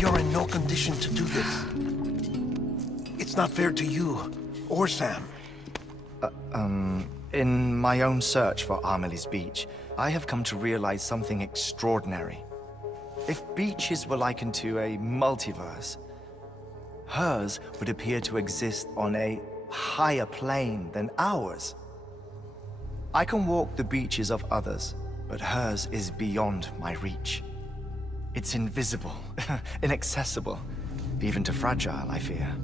You're in no condition to do this. It's not fair to you or Sam. In my own search for Amelie's Beach, I have come to realize something extraordinary. If beaches were likened to a multiverse, hers would appear to exist on a higher plane than ours. I can walk the beaches of others, but hers is beyond my reach. It's invisible, inaccessible, even to fragile, I fear.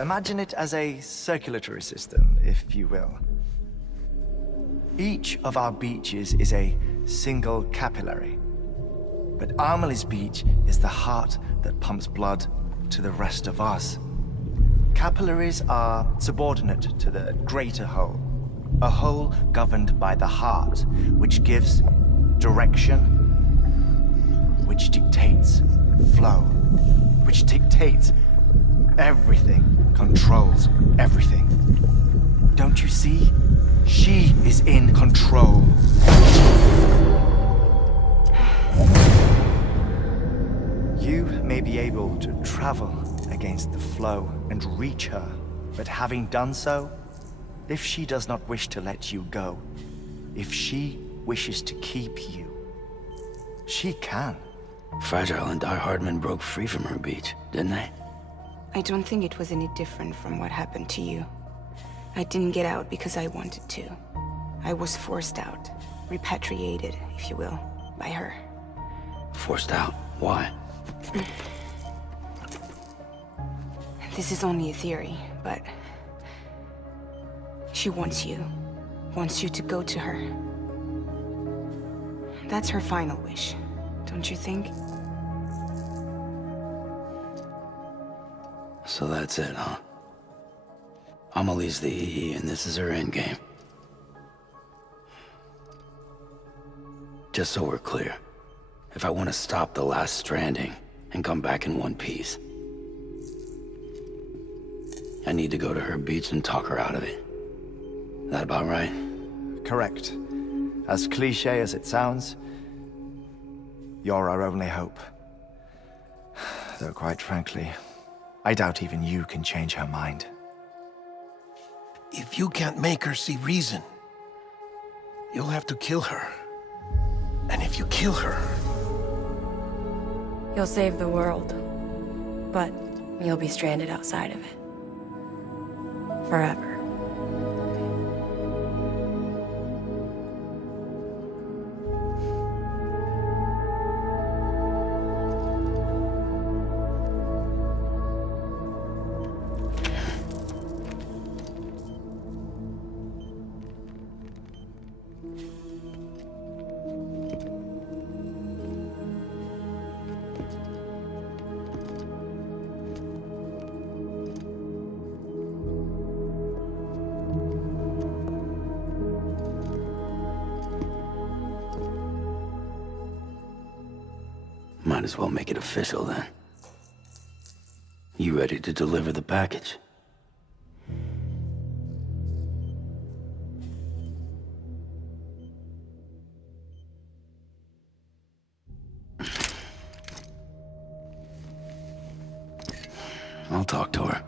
Imagine it as a circulatory system, if you will. Each of our beaches is a single capillary. But Amelie's Beach is the heart that pumps blood to the rest of us. Capillaries are subordinate to the greater whole. A whole governed by the heart, which gives direction, which dictates flow, which dictates everything, controls everything. Don't you see? She is in control. You may be able to travel against the flow and reach her, but having done so, if she does not wish to let you go, if she wishes to keep you, she can. Fragile and Die Hardman broke free from her beach, didn't they? I don't think it was any different from what happened to you. I didn't get out because I wanted to. I was forced out, repatriated, if you will, by her. Forced out? Why? This is only a theory, but she wants you to go to her. That's her final wish, don't you think? So that's it, huh? Amelie's the EE, and this is her endgame. Just so we're clear, if I want to stop the last stranding and come back in one piece, I need to go to her beach and talk her out of it. That about right? Correct. As cliche as it sounds, you're our only hope. Though quite frankly, I doubt even you can change her mind. If you can't make her see reason, you'll have to kill her. And if you kill her... You'll save the world, but you'll be stranded outside of it. Forever. Might as well make it official then. You ready to deliver the package? I'll talk to her.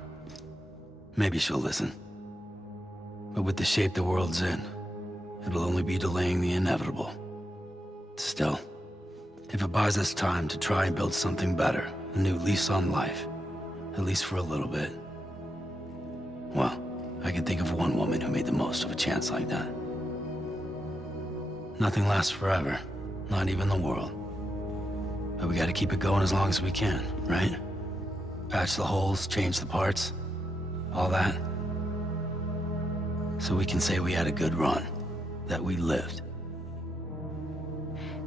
Maybe she'll listen. But with the shape the world's in, it'll only be delaying the inevitable. Still, if it buys us time to try and build something better, a new lease on life, at least for a little bit, well, I can think of one woman who made the most of a chance like that. Nothing lasts forever, not even the world. But we gotta keep it going as long as we can, right? Patch the holes, change the parts, all that. So we can say we had a good run, that we lived.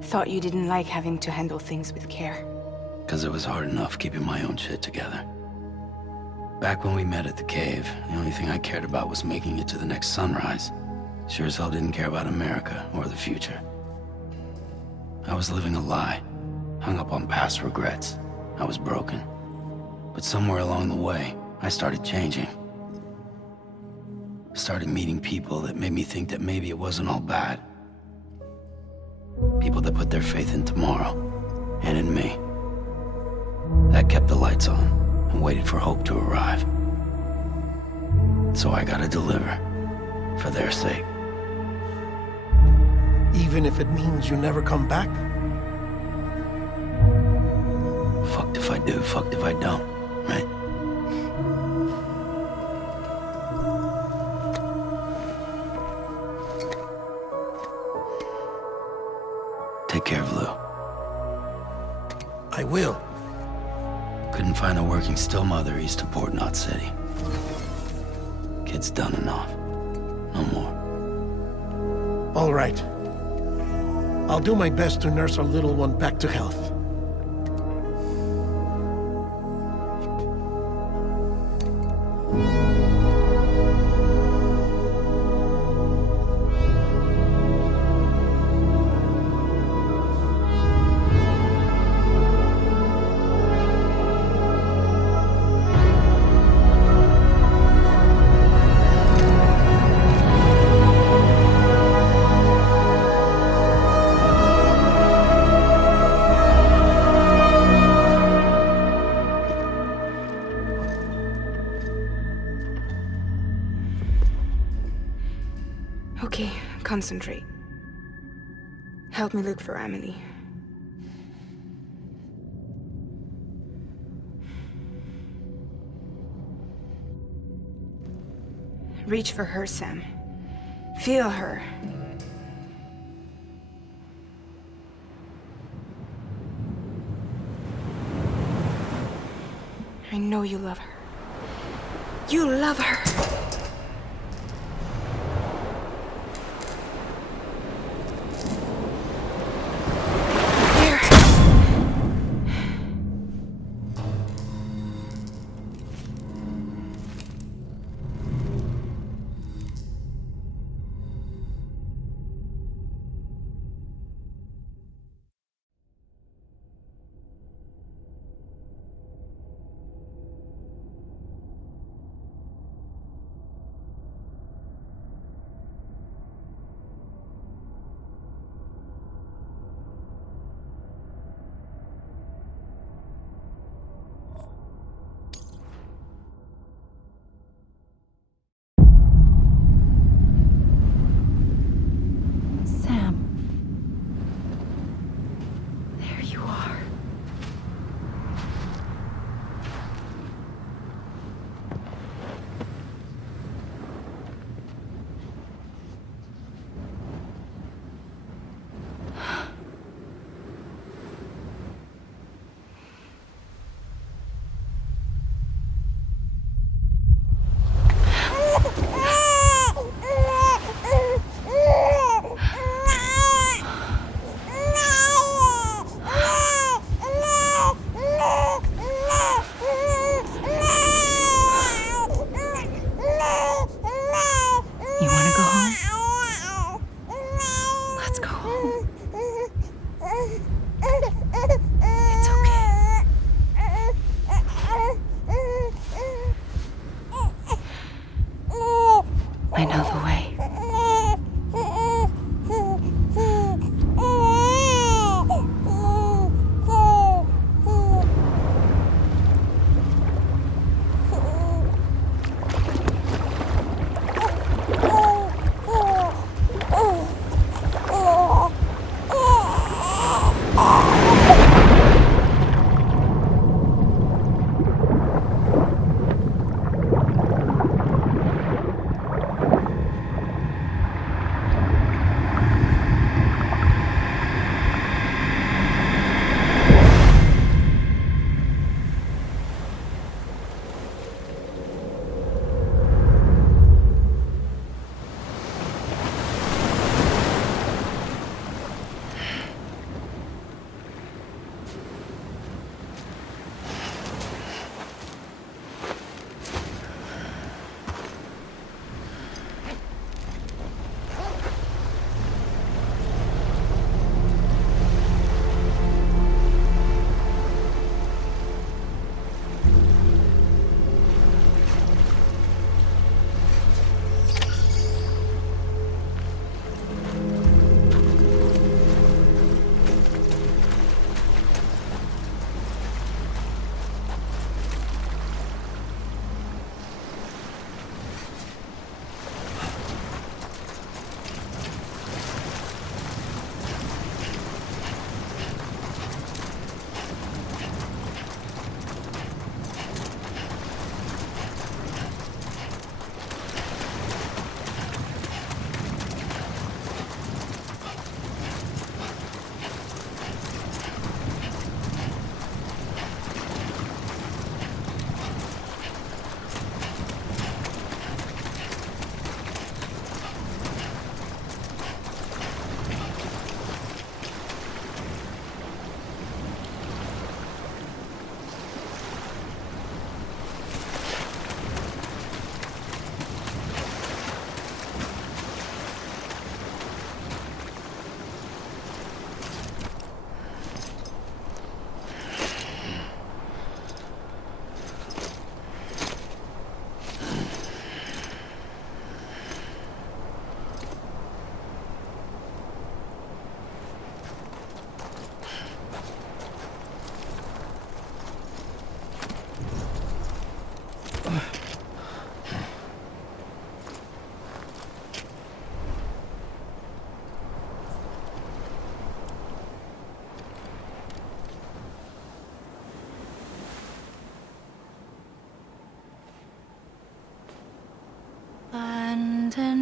Thought you didn't like having to handle things with care. 'Cause it was hard enough keeping my own shit together. Back when we met at the cave, the only thing I cared about was making it to the next sunrise. Sure as hell didn't care about America or the future. I was living a lie, hung up on past regrets. I was broken. But somewhere along the way, I started changing. Started meeting people that made me think that maybe it wasn't all bad. People that put their faith in tomorrow, and in me. That kept the lights on and waited for hope to arrive. So I gotta deliver, for their sake. Even if it means you never come back? Fucked if I do, fucked if I don't, right? Take care of Lou. I will. Couldn't find a working still mother east of Port Knot City. Kid's done enough. No more. All right. I'll do my best to nurse our little one back to health. Okay, concentrate. Help me look for Emily. Reach for her, Sam. Feel her. I know you love her. You love her!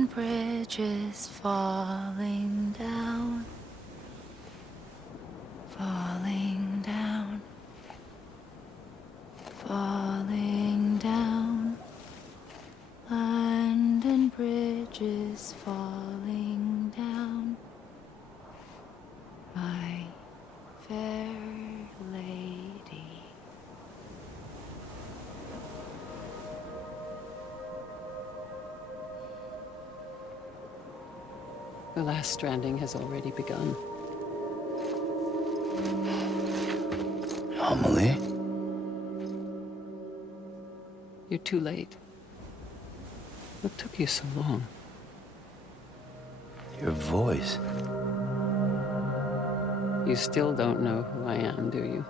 and bridges falling down, falling down, falling down. London Bridge is falling down, my fair lady. The last stranding has already begun. Amelie? You're too late. What took you so long? Your voice. You still don't know who I am, do you?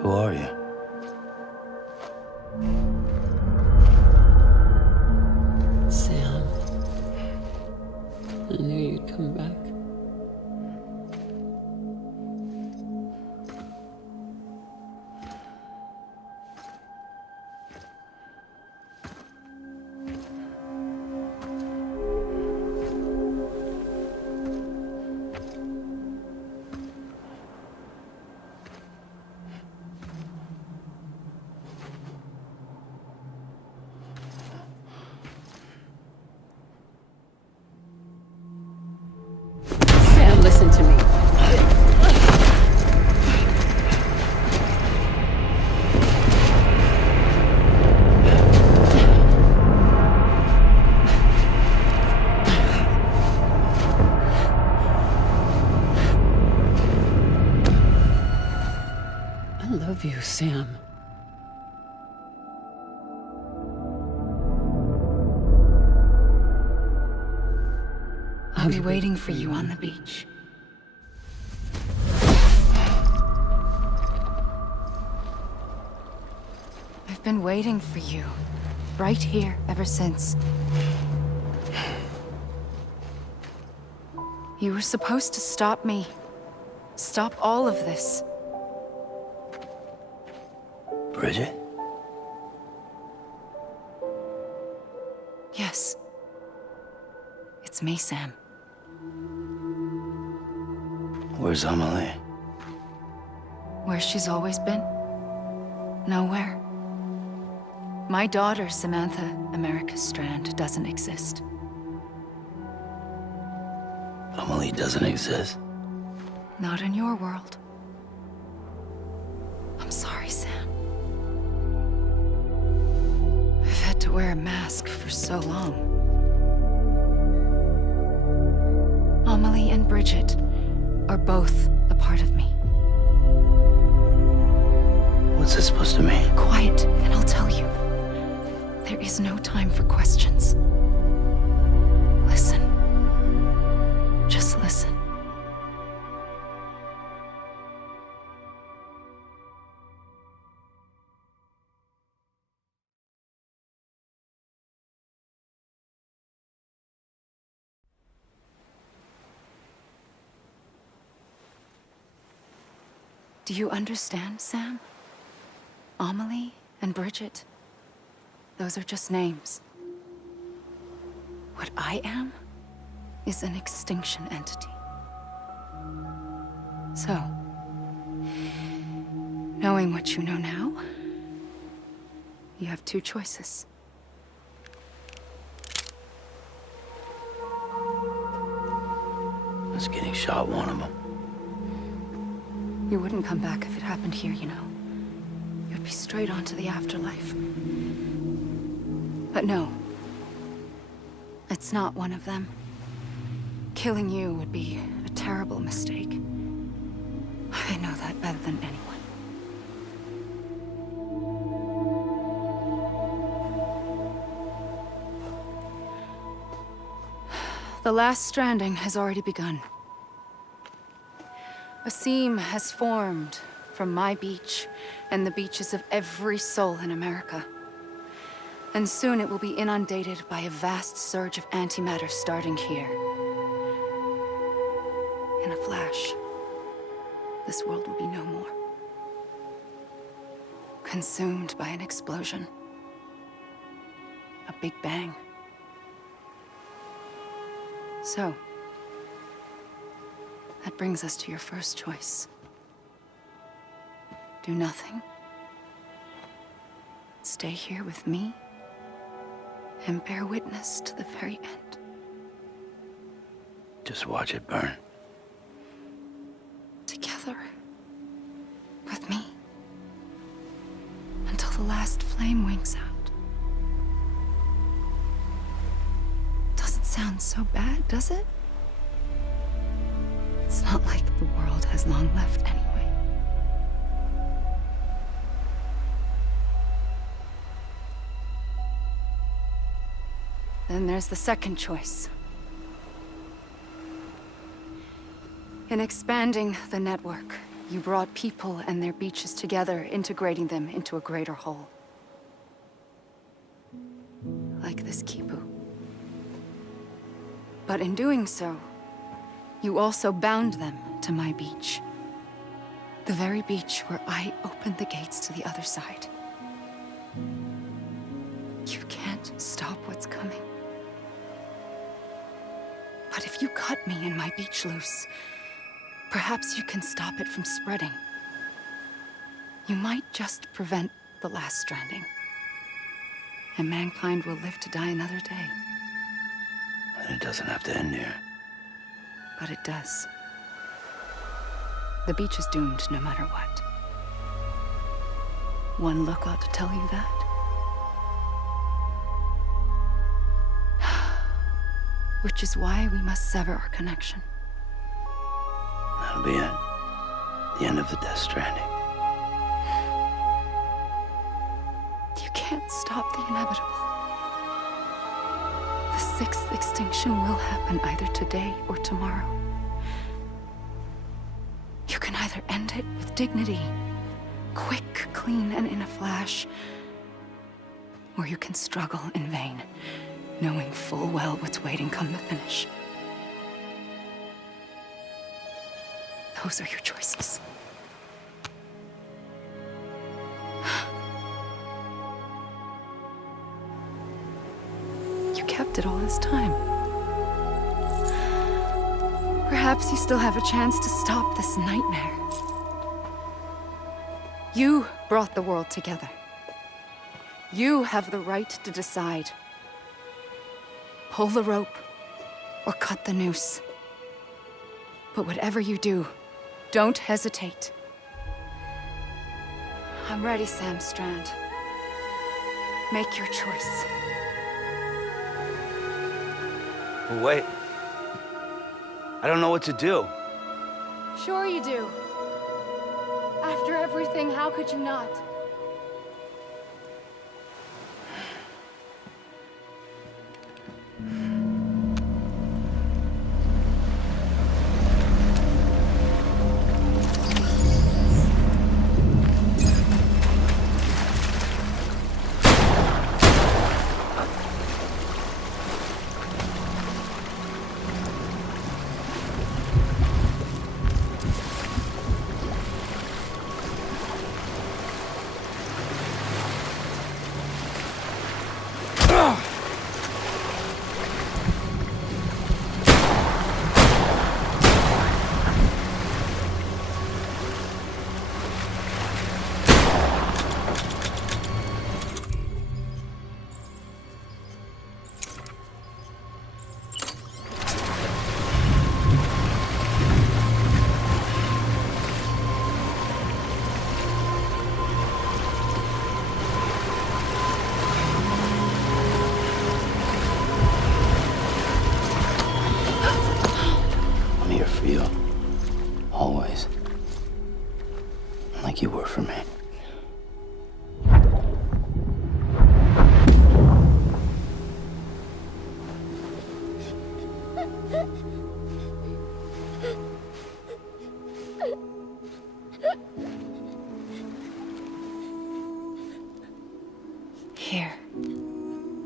Who are you? Sam. I knew you'd come back. Sam, listen to me. I love you, Sam. I'll be waiting for you on the beach. I've been waiting for you, right here, ever since. You were supposed to stop me. Stop all of this. Bridget? Yes. It's me, Sam. Where's Amelie? Where she's always been. Nowhere. My daughter, Samantha America Strand, doesn't exist. Amelie doesn't exist. Not in your world. I'm sorry, Sam. I've had to wear a mask for so long. Amelie and Bridget are both a part of me. What's this supposed to mean? Quiet, and I'll tell you. There is no time for questions. Listen. Just listen. Do you understand, Sam? Amelie and Bridget, those are just names. What I am is an extinction entity. So, knowing what you know now, you have two choices. Us getting shot, one of them. You wouldn't come back if it happened here, you know. You'd be straight on to the afterlife. But no. It's not one of them. Killing you would be a terrible mistake. I know that better than anyone. The last stranding has already begun. A seam has formed from my beach and the beaches of every soul in America. And soon it will be inundated by a vast surge of antimatter starting here. In a flash, this world will be no more. Consumed by an explosion. A big bang. So, that brings us to your first choice. Do nothing. Stay here with me and bear witness to the very end. Just watch it burn. Together. With me. Until the last flame winks out. Doesn't sound so bad, does it? It's not like the world has long left anyway. Then there's the second choice. In expanding the network, you brought people and their beaches together, integrating them into a greater whole. Like this Kipu. But in doing so, you also bound them to my beach. The very beach where I opened the gates to the other side. You can't stop what's coming. But if you cut me and my beach loose, perhaps you can stop it from spreading. You might just prevent the last stranding. And mankind will live to die another day. And it doesn't have to end here. But it does. The beach is doomed no matter what. One look ought to tell you that. Which is why we must sever our connection. That'll be it. The end of the Death Stranding. You can't stop the inevitable. The sixth extinction will happen either today or tomorrow. You can either end it with dignity, quick, clean, and in a flash, or you can struggle in vain, knowing full well what's waiting come the finish. Those are your choices. You kept it all this time. Perhaps you still have a chance to stop this nightmare. You brought the world together. You have the right to decide. Pull the rope or cut the noose. But whatever you do, don't hesitate. I'm ready, Sam Strand. Make your choice. Wait. I don't know what to do. Sure you do. After everything, how could you not? I'm here for you. Always. Like you were for me. Here.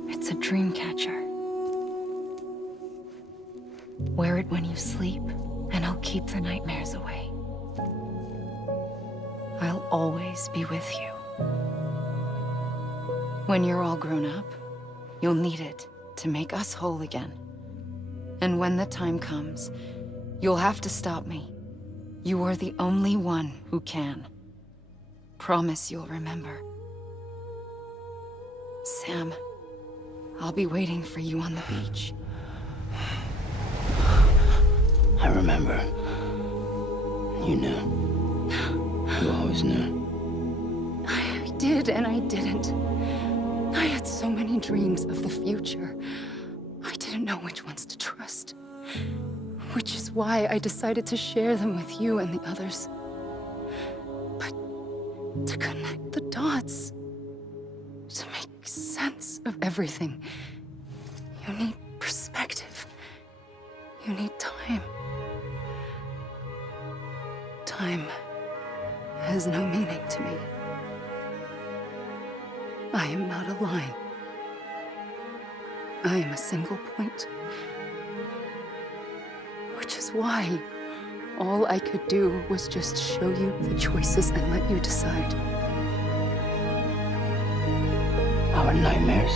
It's a dream catcher. Wear it when you sleep, and I'll keep the nightmares away. I'll always be with you. When you're all grown up, you'll need it to make us whole again. And when the time comes, you'll have to stop me. You are the only one who can. Promise you'll remember. Sam, I'll be waiting for you on the beach. I remember. You knew. You always knew. I did and I didn't. I had so many dreams of the future. I didn't know which ones to trust. Which is why I decided to share them with you and the others. But to connect the dots, to make sense of everything, you need perspective. You need time. Time has no meaning to me. I am not a line. I am a single point. Which is why all I could do was just show you the choices and let you decide. Our nightmares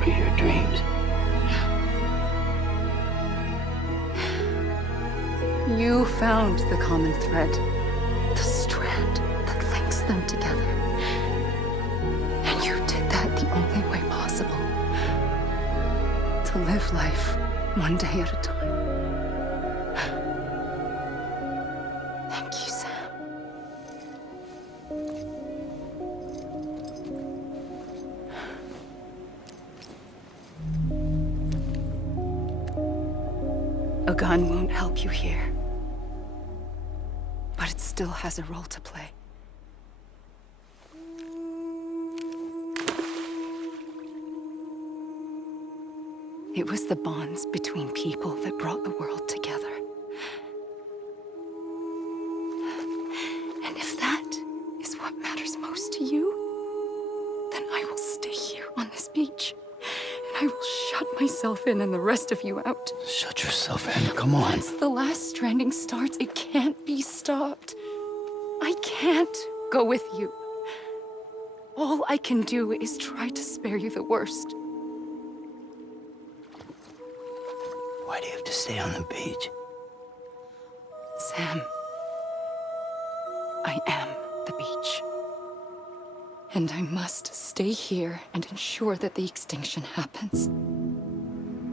are your dreams. You found the common thread, the strand that links them together. And you did that the only way possible. To live life one day at a time. Thank you, Sam. A gun won't help you here. But it still has a role to play. It was the bonds between people that brought the world together. And if that is what matters most to you, then I will stay here on this beach. And I will shut myself in and the rest of you out. Shut yourself in, come on. Once the last stranding starts, it can't be stopped. I can't go with you. All I can do is try to spare you the worst. Why do you have to stay on the beach? Sam, I am the beach. And I must stay here and ensure that the extinction happens.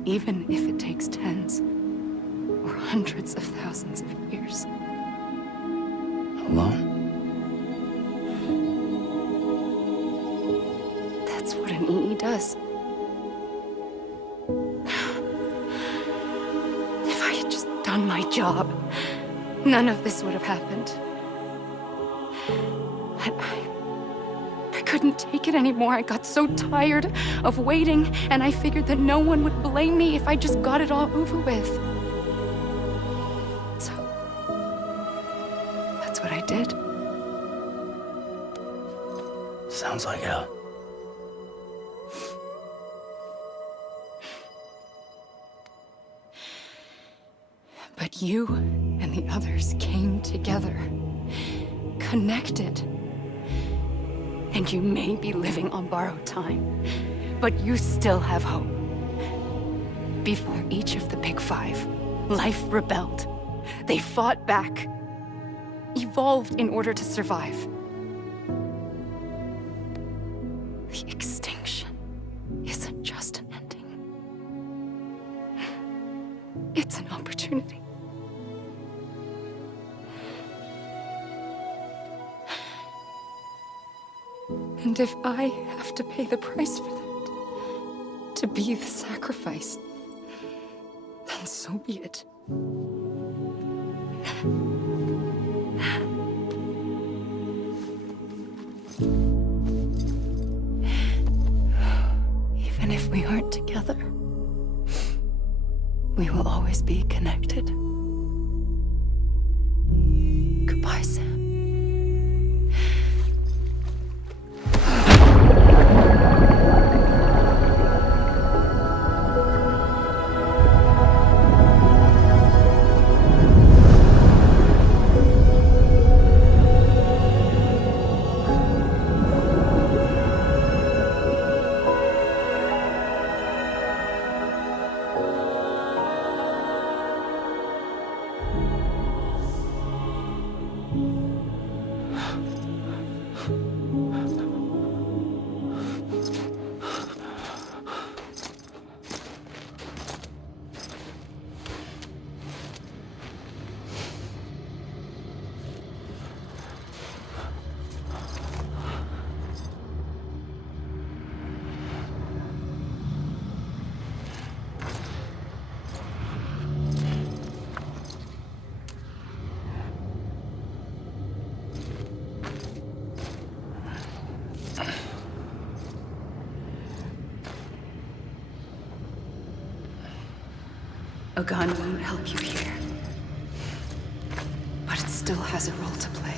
Even if it takes tens or hundreds of thousands of years. Alone? That's what an EE does. If I had just done my job, none of this would have happened. But I couldn't take it anymore. I got so tired of waiting, and I figured that no one would blame me if I just got it all over with. So, that's what I did. Sounds like hell. But you and the others came together, connected. And you may be living on borrowed time, but you still have hope. Before each of the Big Five, life rebelled. They fought back, evolved in order to survive. The extinction isn't just an ending. It's an opportunity. And if I have to pay the price for that, to be the sacrifice, then so be it. Even if we aren't together, we will always be connected. Goodbye, Sam. A gun won't help you here. But it still has a role to play.